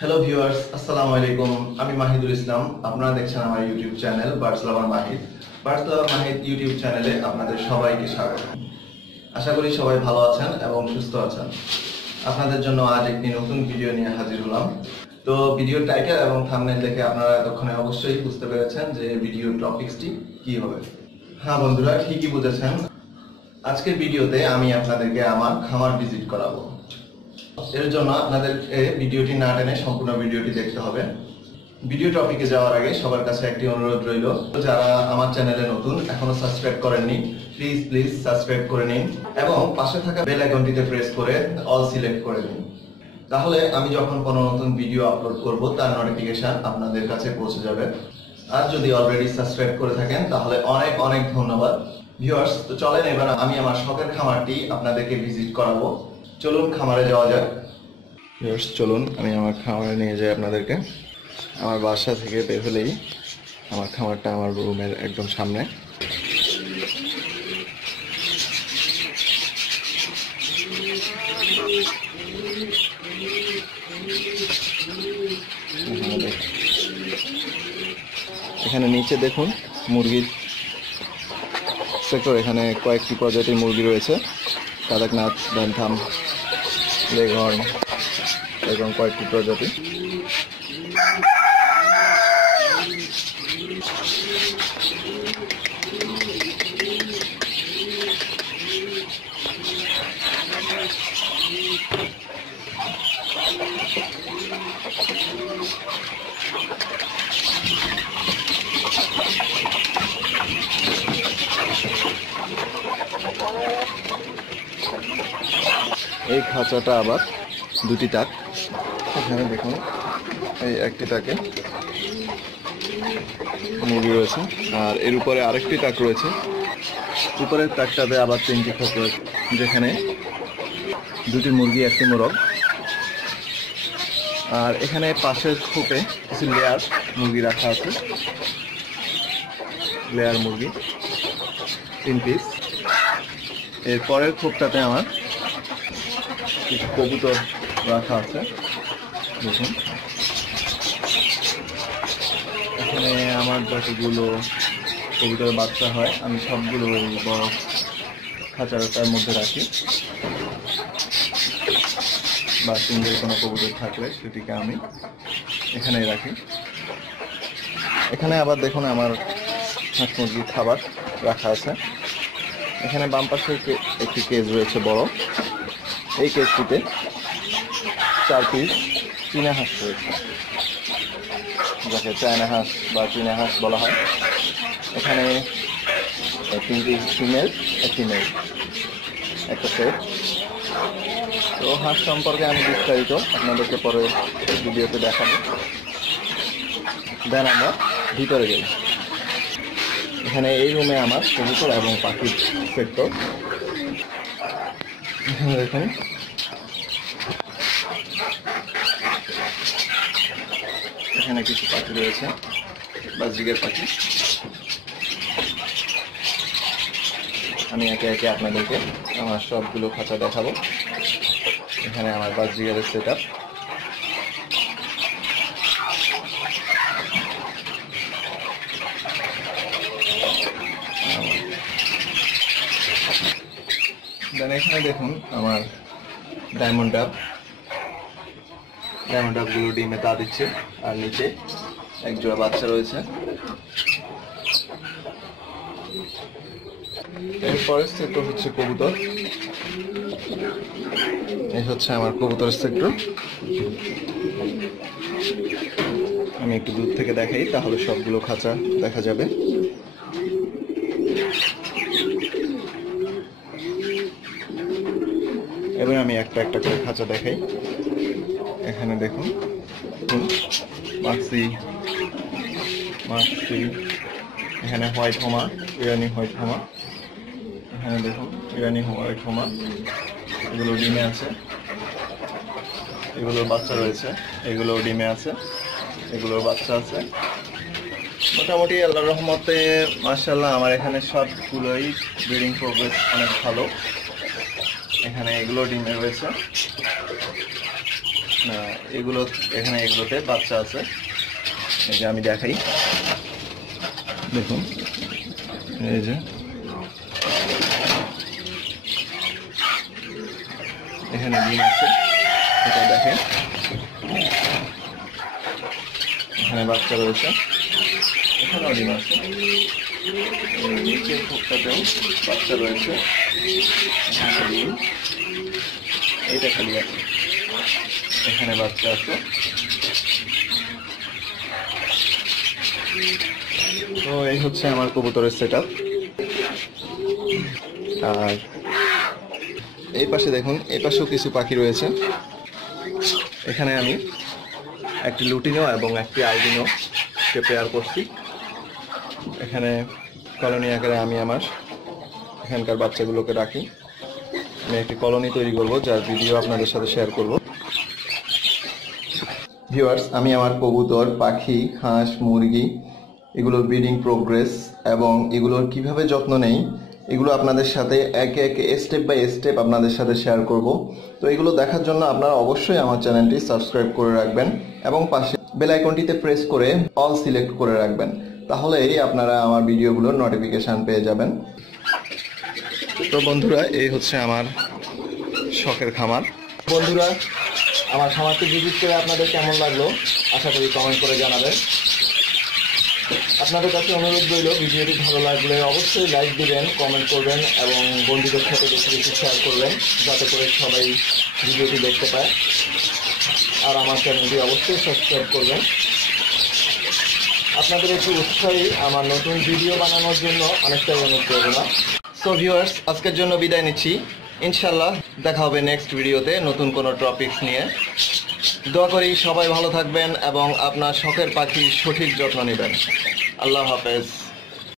Hello viewers, আসসালামু আলাইকুম। আমি মাহিদুল ইসলাম। আপনারা দেখছেন আমার ইউটিউব চ্যানেল বার্ডস লাভার মাহিদ। বার্ডস লাভার মাহিদ ইউটিউব চ্যানেলে আপনাদের সবাইকে স্বাগত। আশা করি সবাই ভালো আছেন এবং সুস্থ আছেন। আপনাদের জন্য আজ একটি নতুন ভিডিও নিয়ে হাজির হলাম। তো ভিডিওর টাইটেল এবং থাম্বনেল দেখে আপনারা এতক্ষণে অবশ্যই বুঝতে পেরেছেন যে ভিডিওর টপিকসটি কি হবে। হ্যাঁ বন্ধুরা, ঠিকই বুঝেছেন। আজকের ভিডিওতে আমি আপনাদেরকে আমার খামার ভিজিট করাবো। এর জন্য আপনাদের ভিডিওটি না টেনে সম্পূর্ণ ভিডিওটি দেখতে হবে। ভিডিও টপিকে যাওয়ার আগে সবার কাছে একটি অনুরোধ রইল, যারা আমার চ্যানেলে নতুন এখনো সাবস্ক্রাইব করেননি প্লিজ সাবস্ক্রাইব করে নিন এবং পাশে থাকা বেল আইকনটিতে প্রেস করে অল সিলেক্ট করে নিন। তাহলে আমি যখন কোনো নতুন ভিডিও আপলোড করব তার নোটিফিকেশন আপনাদের কাছে পৌঁছে যাবে। আর যদি অলরেডি সাবস্ক্রাইব করে থাকেন তাহলে অনেক অনেক ধন্যবাদ। ভিউয়ার্স, তো চলেন এবার আমি আমার শখের খামারটি আপনাদেরকে ভিজিট করাবো। চলুন খামারে যাওয়া যাক। ভিউয়ার্স, চলুন আমি আমার খামারে নিয়ে যাই আপনাদেরকে। আমার বাসা থেকে বের হলেই আমার খামারটা আমার রুমের একদম সামনে। এখানে নিচে দেখুন মুরগির সেক্টর। এখানে কয়েকটি প্রজাতির মুরগি রয়েছে, কাদাকনাথ, ব্যান্থাম, লেগহর্ন এবং কয়েকটি প্রজাতি। এই খাঁচাটা আবার দুটি তাক। এখানে দেখুন এই একটি তাকে মুরগি রয়েছে, আর এর উপরে আরেকটি তাক রয়েছে। উপরের তাকটাতে আবার তিনটি খোপ রয়েছে, যেখানে দুটি মুরগি একটি মোরগ। আর এখানে পাশের খোপে কিছু লেয়ার মুরগি রাখা আছে, লেয়ার মুরগি 3 পিস। এর পরের খোপটাতে আমার কিছু কবুতর রাখা আছে। দেখুন এখানে আমার যতগুলো কবুতরের বাচ্চা হয় আমি সবগুলো বড় খাঁচাটার মধ্যে রাখি, বা সিঙ্গেল কোনো কবুতর থাকলে সেটিকে আমি এখানেই রাখি। এখানে আবার দেখুন আমার হাঁস মুরগির খাবার রাখা আছে। এখানে বাম পাশে একটি কেজ রয়েছে বড়। এই কেজটিতে 4 পিস চীনা হাঁস রয়েছে, যাকে চায়না হাঁস বা চীনা হাঁস বলা হয়। এখানে 3টি ফিমেল, একটি মেল, একটা সেট। তো হাঁস সম্পর্কে আমি বিস্তারিত আপনাদেরকে পরে ভিডিওতে দেখাবো। দেন আমরা ভিতরে যাই। এখানে এই রুমে আমার কবুতর এবং পাখির সেক্টর। এখানে দেখুন এখানে কিছু পাখি রয়েছে, বাজরিকের পাখি। আমি একে একে আপনাদেরকে আমার সবগুলো খাঁচা দেখাবো। এখানে আমার বাজরিকের সেট আপ। দেন এখানে দেখুন আমার ডায়মন্ড ডাবগুলো ডিমে তা দিচ্ছে, আর নিচে এক জোড়া বাচ্চা রয়েছে। এরপরের সেক্টর হচ্ছে কবুতর। এই হচ্ছে আমার কবুতরের সেক্টর। আমি একটু দূর থেকে দেখাই, তাহলে সবগুলো খাঁচা দেখা যাবে। এবার আমি একটা একটা করে খাঁচা দেখাই। এখানে দেখুন মাক্সি, এখানে হোয়াইট হোমা, ইরানি হোয়াইট হোমা। এখানে দেখুন ইরানি হোয়াইট হোমা, এগুলো ডিমে আছে। এগুলোর বাচ্চা রয়েছে, এগুলো ডিমে আছে, এগুলোর বাচ্চা আছে। মোটামুটি আল্লাহর রহমতে মাশাআল্লাহ আমার এখানে সবগুলোই ব্রিডিং প্রোগ্রেস অনেক ভালো। এখানে এগুলো ডিমে রয়েছে। এগুলো এখানে এগুলোতে বাচ্চা আছে, এই যে আমি দেখাই, দেখুন এই যে এখানে ডিম আছে, এটা দেখেন এখানে বাচ্চা রয়েছে, এখানেও ডিম আছে, নিচের খোপটাতেও বাচ্চা রয়েছে, ডিম এইটা খালি আছে, এখানে বাচ্চা আছে। তো এই হচ্ছে আমার কবুতরের সেটআপ। আর এই পাশে দেখুন, এই পাশেও কিছু পাখি রয়েছে। এখানে আমি একটি লুটিনো এবং একটি আইডিনো কে পেয়ার করছি। এখানে কলোনি আকারে আমি আমার এখানকার বাচ্চাগুলোকে রাখি। আমি একটি কলোনি তৈরি করব, যার ভিডিও আপনাদের সাথে শেয়ার করব। ভিউয়ার্স, আমি আমার কবুতর, পাখি, হাঁস, মুরগি এগুলোর ব্রিডিং প্রোগ্রেস এবং এগুলোর কিভাবে যত্ন নেই এগুলো আপনাদের সাথে একে একে স্টেপ বাই স্টেপ আপনাদের সাথে শেয়ার করব। তো এগুলো দেখার জন্য আপনারা অবশ্যই আমার চ্যানেলটি সাবস্ক্রাইব করে রাখবেন এবং পাশে বেল আইকনটিতে প্রেস করে অল সিলেক্ট করে রাখবেন, তাহলেই আপনারা আমার ভিডিওগুলোর নোটিফিকেশন পেয়ে যাবেন। তো বন্ধুরা, এই হচ্ছে আমার শখের খামার। বন্ধুরা, আমার খামারটি ভিজিট করে আপনাদের কেমন লাগলো আশা করি কমেন্ট করে জানাবেন। আপনাদের কাছে অনুরোধ রইল, ভিডিওটি ভালো লাগলে অবশ্যই লাইক দিবেন, কমেন্ট করবেন এবং বন্ধুদের সাথে বেশি বেশি শেয়ার করবেন, যাতে করে সবাই ভিডিওটি দেখতে পায়। আর আমার চ্যানেলটি অবশ্যই সাবস্ক্রাইব করবেন। আপনাদের একটু উৎসাহী আমার নতুন ভিডিও বানানোর জন্য অনেকটাই অনুপ্রেরণা। সো ভিউয়ার্স, আজকের জন্য বিদায় নিচ্ছি। ইনশাল্লাহ দেখা হবে নেক্সট ভিডিওতে নতুন কোনো টপিকস নিয়ে। দোয়া করি সবাই ভালো থাকবেন এবং আপনার শখের পাখির সঠিক যত্ন নেবেন। আল্লাহ হাফেজ।